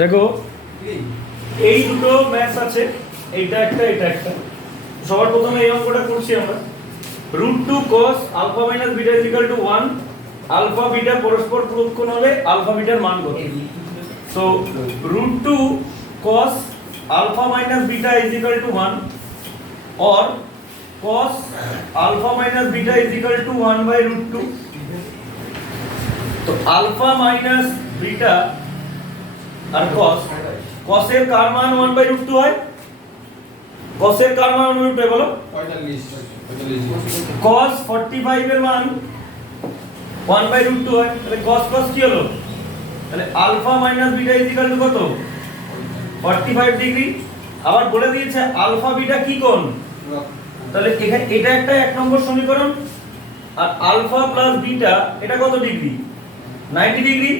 দেখো এই দুটো ম্যাথস আছে, এইটা একটা এটা একটা। সবার প্রথমে এই অঙ্কটা করছি আমরা। √2 cos alpha minus beta is equal to 1। Alpha beta পরস্পর পূরক কোণ হলে আলফা বিটার মান কত? So √2 cos alpha minus beta is equal to 1 or cos alpha minus beta is equal to 1 by √2। तो alpha minus beta और cos এর কার মান 1 by √2 হয়? cos এর কার মান 1 by √2 বলো? 45 cos 45 এর মান 1 by √2 হয়। তাহলে cos কি হলো? তাহলে alpha minus beta is equal to কত? 45 ডিগ্রি। আবার বলে দিয়েছে আলফা বিটা কি কোণ, তাহলে এখানে এটা একটা এক নম্বর সমীকরণ। আর আলফা প্লাস বিটা এটা কত ডিগ্রি? 90 ডিগ্রি।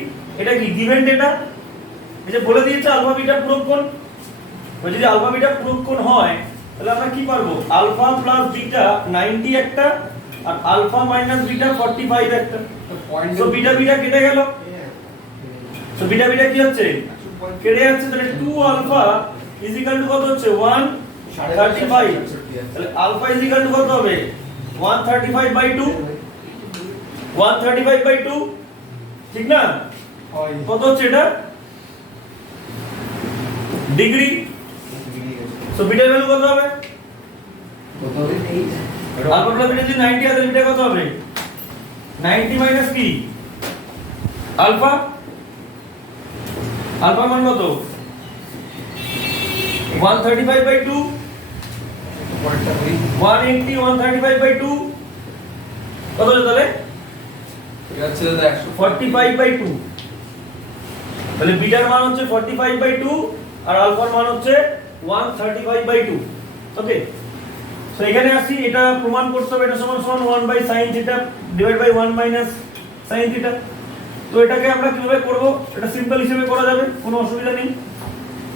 এটা কি গিভেন ডেটা? এই যে বলে দিয়েছে আলফা বিটা পূরক কোণ। যদি আলফা বিটা পূরক কোণ হয় তাহলে আমরা কি পারবো? আলফা প্লাস বিটা 90 একটা আর আলফা মাইনাস বিটা 45 একটা। তো বিটা বিটা কেটে গেল। তো বিটা বিটা কি হচ্ছে? কেটে যাচ্ছে। তাহলে 2 আলফা ইজ ইকুয়াল টু কত হচ্ছে? 135। তাহলে আলফা ইজ ইকুয়াল টু কত হবে? 135/2। 135/2 ঠিক না? কত হচ্ছে এটা? ডিগ্রি। সো বিটার ভ্যালু কত হবে? কত হবে? 8। আলফা প্লাস বিটা যদি 90 আছে বিটা কত হবে? 90 মাইনাস কি? আলফা। আলফা মান কত? 135/2। 180 135/2 কত হলো তাহলে? এটা হচ্ছে 145/2। তাহলে বিটার মান হচ্ছে 45/2 আর আলফার মান হচ্ছে 135/2। ওকে, সো এখানে আসি, এটা প্রমাণ করতে হবে। এটা সমান সমান 1 by sin θ divide by 1 minus sin θ। তো এটাকে আমরা কিভাবে করব? এটা সিম্পল হিসেবে করা যাবে, কোনো অসুবিধা নেই।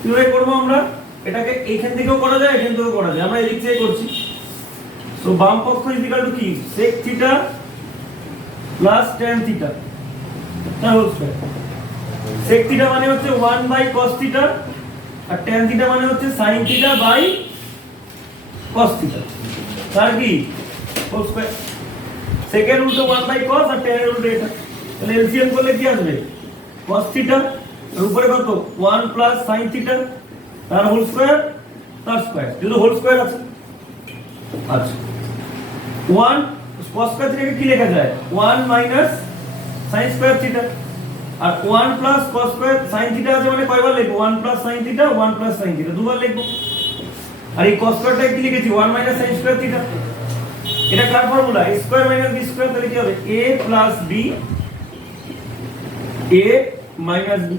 কিভাবে করব আমরা? এটাকে এইখান থেকেও করা যায়, এখান থেকেও করা যায়। আমরা এই দিক থেকে করছি। সো বাম পক্ষ ইজ ইকুয়াল টু কি? sec θ প্লাস tan θ তার হোল স্কয়ার। sec θ মানে হচ্ছে 1 বাই cos θ আর tan θ মানে হচ্ছে sin θ বাই cos θ। তার কি হোল স্কয়ার। sec এর উল্টো 1 বাই cos আর tan এর উল্টো এটা। তাহলে এলসিএম করলে কি আসবে? cos θ এর উপরে কত? 1 প্লাস sin θ তার হোল স্কয়ার তার স্কয়ার, যেহেতু হোল স্কয়ার আছে। আচ্ছা 1 cos স্কয়ার থেকে কি লেখা যায়? 1 মাইনাস sin স্কয়ার θ আর 1 প্লাস cos স্কয়ার sin θ আছে মানে কয়বার লিখব? 1 প্লাস sin θ 1 প্লাস sin θ দুবার লিখব। আর এই cos স্কয়ারটা কি লিখেছি? 1 মাইনাস sin স্কয়ার θ। এটা কার formula? a square minus b square. তাহলে কি হবে? a plus b a minus b।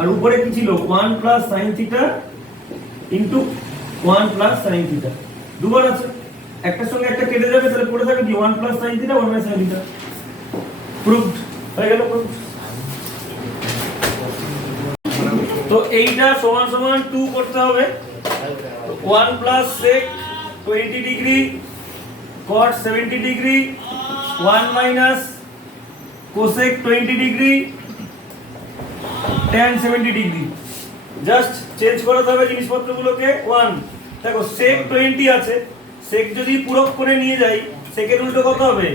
আর উপরে কি ছিল? 1 plus sin θ into 1 plus sin θ দুবার আছে। একটার সঙ্গে একটা কেটে যাবে, তাহলে পড়ে থাকবে কি? 1 plus sin θ 1 minus sin θ। Proved হয়ে গেল। তো এইটা সমান সমান 2 করতে হবে। 1 plus sec 20 degree cot 70 degree 1 minus cosec 20 degree tan 70 degree. Just change করতে হবে জিনিসপত্রগুলোকে। 1 দেখো sec 20 আছে, sec যদি পূরক করে নিয়ে যাই sec এর উল্টো কত হবে?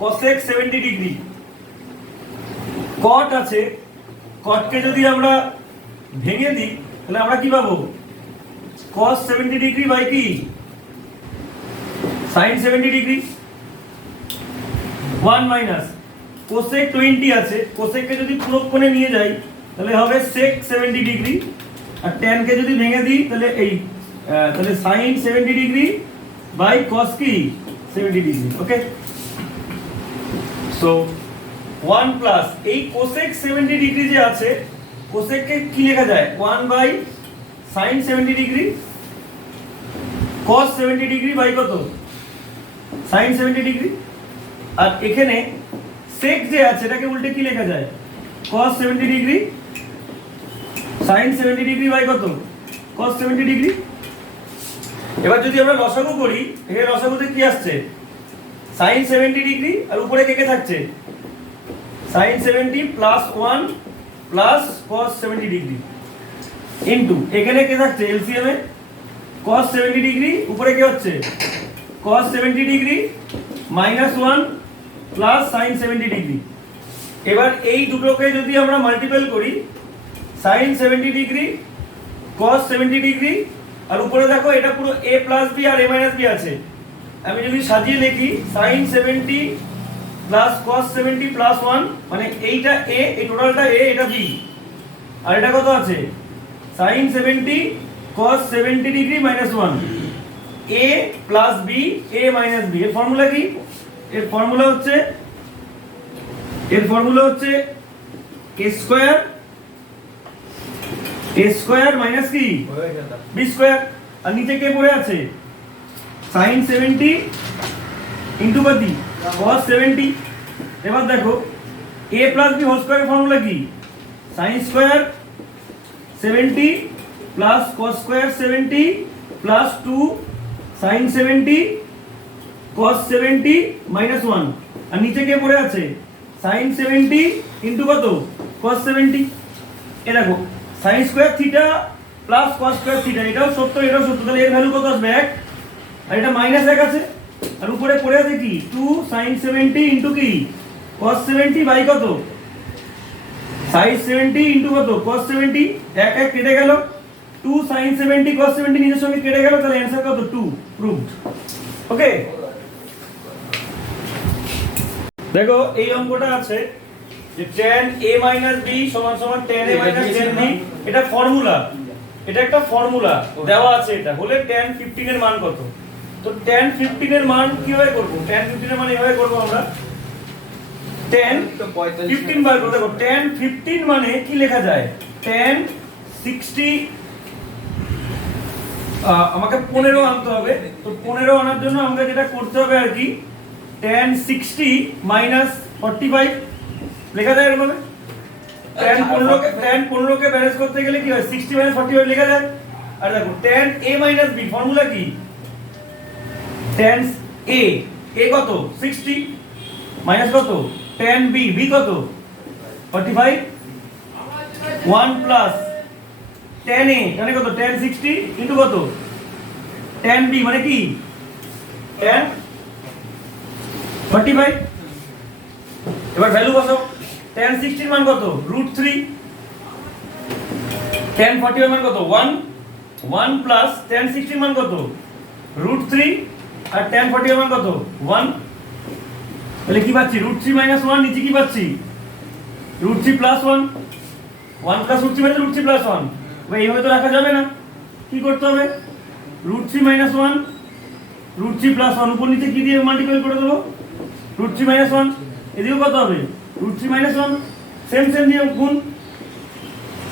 cosec 70 degree. cot আছে, cot কে যদি আমরা ভেঙে দিই তাহলে আমরা কি পাবো? cos 70 ডিগ্রি বাই কি? sin 70 degree. 1 মাইনাস cosec 20 আছে, cosec কে যদি পূরক কোণে নিয়ে যাই তাহলে হবে sec 70 ডিগ্রি আর tan কে যদি ভেঙে দিই তাহলে তাহলে sin 70 ডিগ্রি বাই cos কি 70 ডিগ্রি। ওকে, সো 1 প্লাস এই cosec 70 ডিগ্রি যে আছে, cosec কে কি লেখা যায়? 1 by sin 70 degree cos 70 degree by কত? sin 70 degree. আর এখানে sec যে আছে এটাকে উল্টে কি লেখা যায়? cos 70 degree sin 70 degree by কত? cos 70 degree. এবার যদি আমরা লসাগু করি, এখানে লসাগুতে কি আসছে? sin 70 ডিগ্রি আর উপরে কে কে থাকছে? sin 70 plus 1 plus cos 70 degree into এখানে কি থাকছে এলসিএম এ cos 70 ডিগ্রি উপরে কি হচ্ছে cos 70 degree -1 plus sin 70 degree. এবার এই দুটোকে যদি আমরা মাল্টিপল করি sin 70 ডিগ্রি cos 70 ডিগ্রি আর উপরে দেখো এটা পুরো a প্লাস b আর a মাইনাস b আছে, আমি যদি সাজিয়ে লিখি sin 70 প্লাস cos 70 প্লাস 1 মানে এইটা a, এই টোটালটা a, এটা b আর এটা কত আছে sin 70 cos 70 degree minus 1 a plus b a minus b। এর ফর্মুলা কি? এর ফর্মুলা হচ্ছে a স্কয়ার মাইনাস কি b স্কয়ার আর নিচে কে পড়ে আছে sin 70 ইনটু কত cos 70। এবার দেখো a প্লাস b হোল স্কয়ারের ফর্মুলা কি sin square 70 plus cos square 70 plus 2 sin 70 cos 70 minus 1 আর নিচে কে পড়ে আছে sin 70 ইনটু কত cos 70। এ দেখো sin square theta plus cos square theta এটাও সত্য এটাও সত্য, তাহলে এর ভ্যালু কত আসবে 1 আর এটা মাইনাস 1 আছে আর উপরে পড়ে আছে কি 2 sin 70 ইনটু কি cos 70 বাই কত sin 70 ইনটু কত cos 70 এক এক কেটে গেল 2 sin 70 cos 70 নিজের সঙ্গে কেটে গেল, তাহলে आंसर কত 2 প্রুভড। ওকে দেখো এই অঙ্কটা আছে যে tan a - b = tan a - tan b, এটা ফর্মুলা, এটা একটা ফর্মুলা দেওয়া আছে, এটা হলে tan 15 এর মান কত। তো tan 15 এর মান কিভাবে করব, tan 15 এর মান এইভাবে করব আমরা tan 15 বার করে দেখো tan 15 মানে কি লেখা যায় tan 60 আমাকে 15 আনতে হবে, তো 15 আনার জন্য আমাকে যেটা করতে হবে আর কি tan 60 - 45 লেখা যায় এরকম ভাবে tan 15 কে ব্যালেন্স করতে গেলে কি হয় 60 - 45 লেখা যায়। আর দেখো tan a - b ফর্মুলা কি tan a কত 60 মাইনাস কত tan b কত 45 1 প্লাস tan a মানে কত tan 60 ইনটু কত tan b মানে কি tan 45। এবার ভ্যালু বসাও tan 60 এর মান কত √3 tan 45 মান কত 1 প্লাস tan 60 এর মান কত √3 আর tan 40 এর মান কত 1, তাহলে কি পাচ্ছি √3 - 1 নিচে কি পাচ্ছি √3 + 1 1 + √3 মানে √3 + 1। ভাই এইভাবে তো রাখা যাবে না, কি করতে হবে √3 - 1 √3 + 1 উপর নিচে কি দিয়ে মাল্টিপ্লাই করে দেব √3 - 1 এদিকেও কত হবে √3 - 1 সেম দিয়ে গুণ।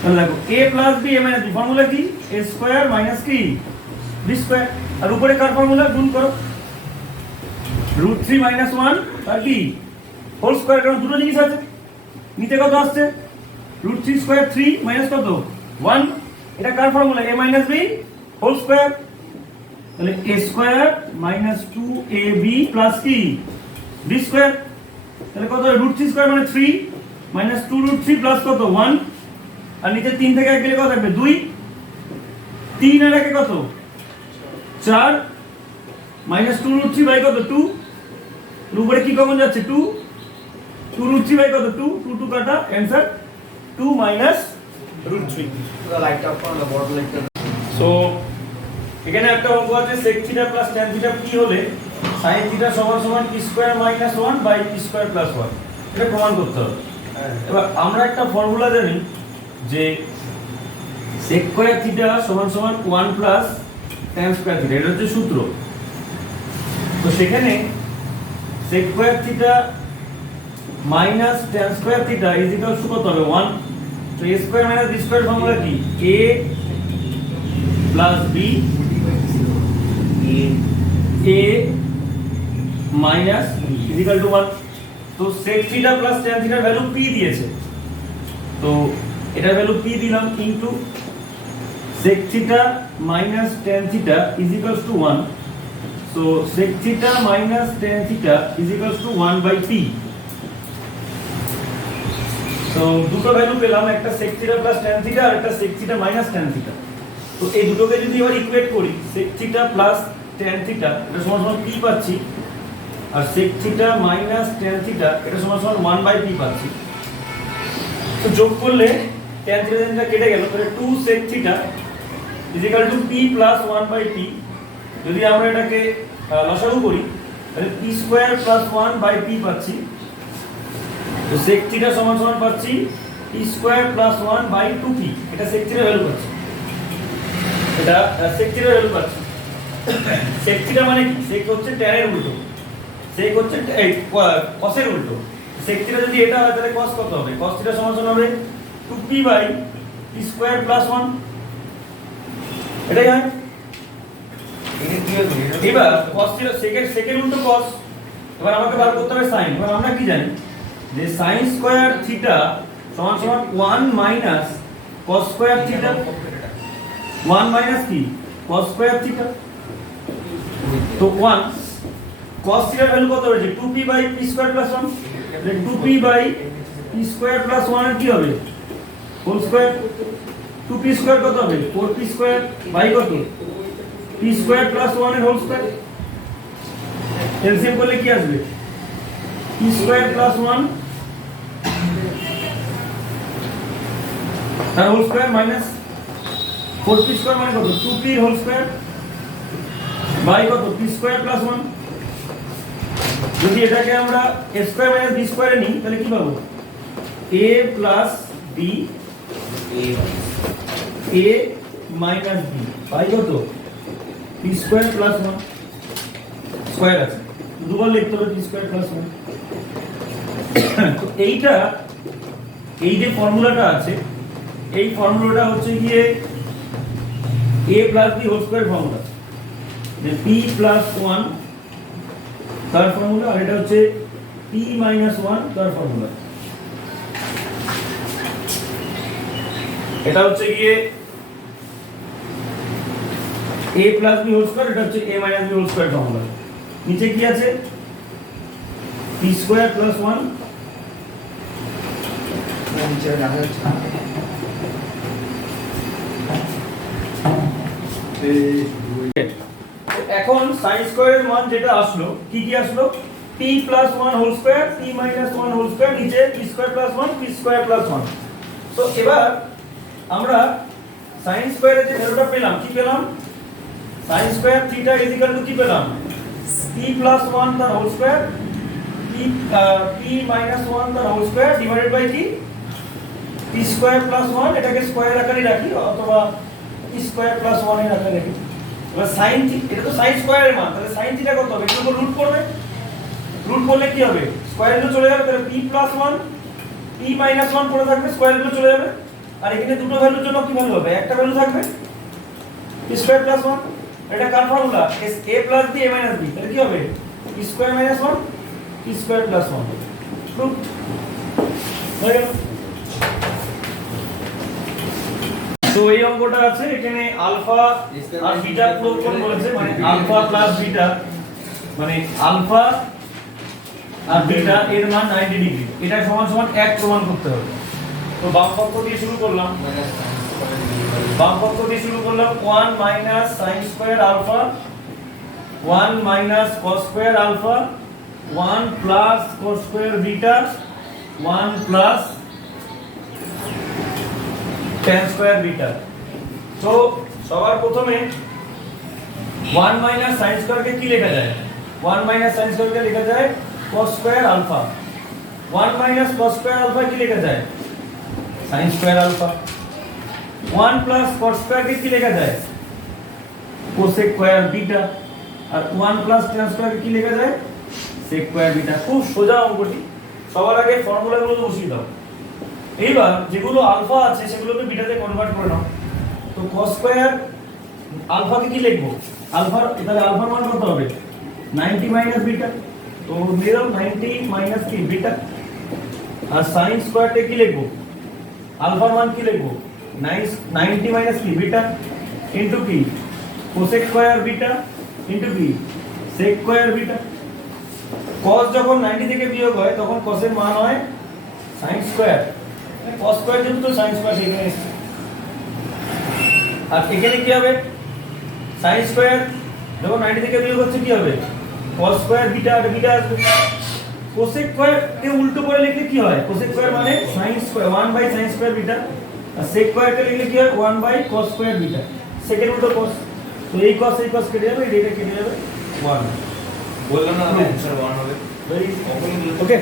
তাহলে দেখো a + b a - b formula কি a স্কয়ার মাইনাস কি b স্কয়ার আর উপরে কার ফর্মুলা গুণ করো √3 - 1 আর কি হোল স্কয়ার, কারণ দুটো জিনিস আছে নিচে কত আসছে √3 স্কয়ার 3 মাইনাস কত 1, এটা কার formula a - b whole square, তাহলে a স্কয়ার - 2ab প্লাস কি b স্কয়ার, তাহলে কত √3 স্কয়ার মানে 3 মাইনাস 2 √3 প্লাস কত 1 আর নিচে 3 থেকে 1 গেলে কত থাকবে 2 3 আর 1 কত 4 মাইনাস 2 √3 বাই কত 2 উপরে কি কমন যাচ্ছে 2 √3 বাই কত 2 2 কাটা आंसर 2 মাইনাস √3। পুরো লাইট অফ করো না বড় লাইটটা। সো এখানে একটা অঙ্ক আছে sec θ প্লাস tan θ কি হলে sin θ = p square minus 1 by p square plus 1, এটা প্রমাণ করতে হবে। এবার আমরা একটা ফর্মুলা জানি যে sec square θ = 1 plus tan square θ, এটা হচ্ছে সূত্র। তো সেখানে sec square θ minus tan square θ কত হবে 1, তো a square minus b square formula কি a plus b a minus equal to 1। তো sec θ প্লাস tan θ এর ভ্যালু p দিয়েছে, তো এটার ভ্যালু p দিলাম into sec θ minus tan θ equal to 1, so sec θ minus tan θ is equals to 1 by p. So তো দুটো value পেলাম, একটা sec theta plus tan theta আর একটা sec theta minus tan theta. তো এই দুটোকে যদি এবার ইকুয়েট করি, sec theta plus tan theta এটা সমান সমান p পাচ্ছি, আর sec theta minus tan theta এটা সমান সমান 1/p পাচ্ছি। তো যোগ করলে tan থিটা কেটে গেল, তাহলে 2 sec theta = p plus 1/p। যদি আমরা এটাকে লসাগু করি তাহলে p স্কয়ার প্লাস 1/p পাচ্ছি। তো sec থিটা সমান সমান পাচ্ছি p স্কয়ার প্লাস 1/2p। এটা sec থিটা ভ্যালু পাচ্ছি, এটা sec থিটা ভ্যালু পাচ্ছি। sec থিটা মানে কি? sec হচ্ছে tan এর উল্টো, sec হচ্ছে cos এর উল্টো। sec থিটা যদি এটা হয় তাহলে cos কত হবে? cos থিটা সমান সমান হবে 2p/p স্কয়ার প্লাস 1। এটাই হয়। এবার cos থিটা sec এর উল্টো cos। এবার আমাকে বার করতে হবে sin। এবার আমরা কি জানি যে sin স্কয়ার থিটা সমান সমান 1 minus cos square theta. 1 minus কি? cos square theta. তো 1 cos থিটার ভ্যালু কত হয়েছে? 2p/p square plus 1। তাহলে 2p/p স্কয়ার প্লাস 1 এর কি হবে? Whole square. 2p স্কয়ার কত হবে? 4p স্কয়ার বাই কত? p স্কয়ার প্লাস 1 এর হোল স্কয়ার। এলসিএম করলে কি আসবে? p স্কয়ার প্লাস 1 তার whole square minus 4p square মানে কত? 2p এর হোল স্কয়ার বাই কত? p square plus 1। যদি এটাকে আমরা a স্কয়ার মাইনাস b স্কয়ারে নিই তাহলে কি পাবো? a plus b a minus b by কত? p স্কয়ার প্লাস 1 স্কয়ার আছে, দুবার লিখতে হবে p স্কয়ার প্লাস 1। তো এইটা, এই যে ফর্মুলাটা আছে, এই ফর্মুলাটা হচ্ছে গিয়ে a plus b whole square formula, যে p প্লাস 1 তার ফর্মুলা, আর এটা হচ্ছে p মাইনাস 1 তার ফর্মুলা। এটা হচ্ছে গিয়ে a plus b whole square, এটা হচ্ছে a minus b whole square formula. নিচে কি আছে? p স্কয়ার প্লাস 1 নিচে রাখা আছে। এখন sin স্কয়ারের মান যেটা আসলো, কি কি আসলো? p plus 1 whole square, p minus 1 whole square, নিচে p square plus 1, p square plus 1। তো এবার আমরা sin স্কয়ারের যে ভ্যালুটা পেলাম, কি পেলাম? sin স্কয়ার থিটা = কি পেলাম? p প্লাস 1 তার হোল স্কয়ার, p মাইনাস 1 তার হোল স্কয়ার ডিভাইডেড বাই কি? p square plus 1। এটাকে স্কয়ার আকারে রাখি অথবা p স্কয়ার প্লাস 1 এর আকারে রাখি। এবার sin থিটা, এটা তো sin স্কয়ারের মান, তাহলে sin থিটা কত হবে? এটার উপর রুট করবে। রুট করলে কি হবে? স্কয়ার গুলো চলে যাবে, তাহলে p প্লাস 1 p মাইনাস 1 পড়ে থাকবে, স্কয়ার গুলো চলে যাবে। আর এখানে দুটো ভ্যালুর জন্য কি ভ্যালু হবে? একটা ভ্যালু থাকবে p স্কয়ার প্লাস 1। এটা কার formula? a plus b a minus b। তাহলে কি হবে? p square minus 1 p square plus 1। Proof হয়ে গেল। তো এই অঙ্কটা আছে, এখানে আলফা আর বিটা প্রয়োগ বলেছে, মানে আলফা প্লাস বিটা, মানে আলফা আর বিটা এর মান 90 ডিগ্রি, এটা সমান সমান 1 প্রমাণ করতে হবে। তো বাম পক্ষ দিয়ে শুরু করলাম, 1 minus sin square alpha, 1 minus cos square alpha, 1 plus cos square beta, 1 plus tan square beta. তো সবার প্রথমে 1 মাইনাস sin স্কয়ারকে কি লেখা যায়? 1 মাইনাস sin স্কয়ারকে লেখা যায় cos square alpha. 1 minus cos square alpha কি লেখা যায়? sin square alpha. 1 plus cos স্কয়ারকে কি লেখা যায়? cosec square beta. আর 1 প্লাস tan স্কয়ারকে কি লেখা যায়? sec square beta. খুব সোজা অঙ্কটি, সবার আগে ফর্মুলাগুলো বসিয়ে দাও। এইবার যেগুলো আলফা আছে সেগুলোকে বিটাতে কনভার্ট করে নাও। তো cos স্কয়ার আলফাকে কি লিখবো? আলফা, তাহলে আলফার মান কত হবে? 90 মাইনাস বিটা। তো দিয়ে দাও 90 মাইনাস কি বিটা। আর sin স্কয়ারটা কি লিখবো? আলফার মান কি লিখবো? 90 মাইনাস কি বিটা ইনটু কি cosec স্কয়ার বিটা ইনটু কি sec স্কয়ার বিটা। cos যখন 90 থেকে বিয়োগ হয় তখন cos এর মান হয় sin স্কয়ার, cos স্কয়ার যেহেতু sin স্কয়ার এখানে এসেছে আর এখানে কি হবে sin স্কয়ার যখন 90 থেকে বিয়োগ হচ্ছে কি হবে cos স্কয়ার বিটা আর বিটা আসবে cosec স্কয়ার কে উল্টো করে লিখলে কি হয় cosec স্কয়ার মানে sin square 1/sin square beta আর sec স্কয়ার কে লিখলে কি হয় 1/cos স্কয়ার বিটা সেকেন্ড উল্টো cos তো এই cos কেটে যাবে এই ডেটা কেটে যাবে 1 বললাম না অ্যানসার 1 হবে ওকে